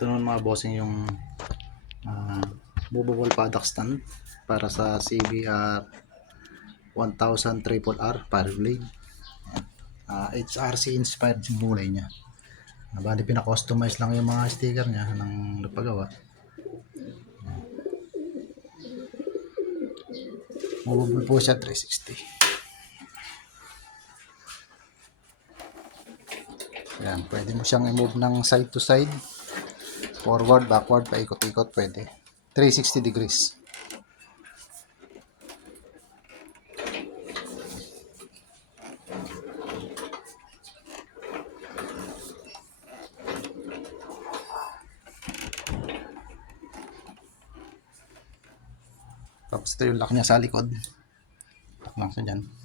Ito naman mga bossing yung movable paddock stand para sa CBR 1000 triple R power blade. HRC inspired yung kulay niya. Bali pina-customize lang yung mga sticker niya ng nagpagawa. Movable po siya 360. Yan, pwede mo siyang i-move ng side to side, forward, backward, paikot-ikot, pwede. 360 degrees. Tapos ito yung lock niya sa likod. Lock lang siya dyan.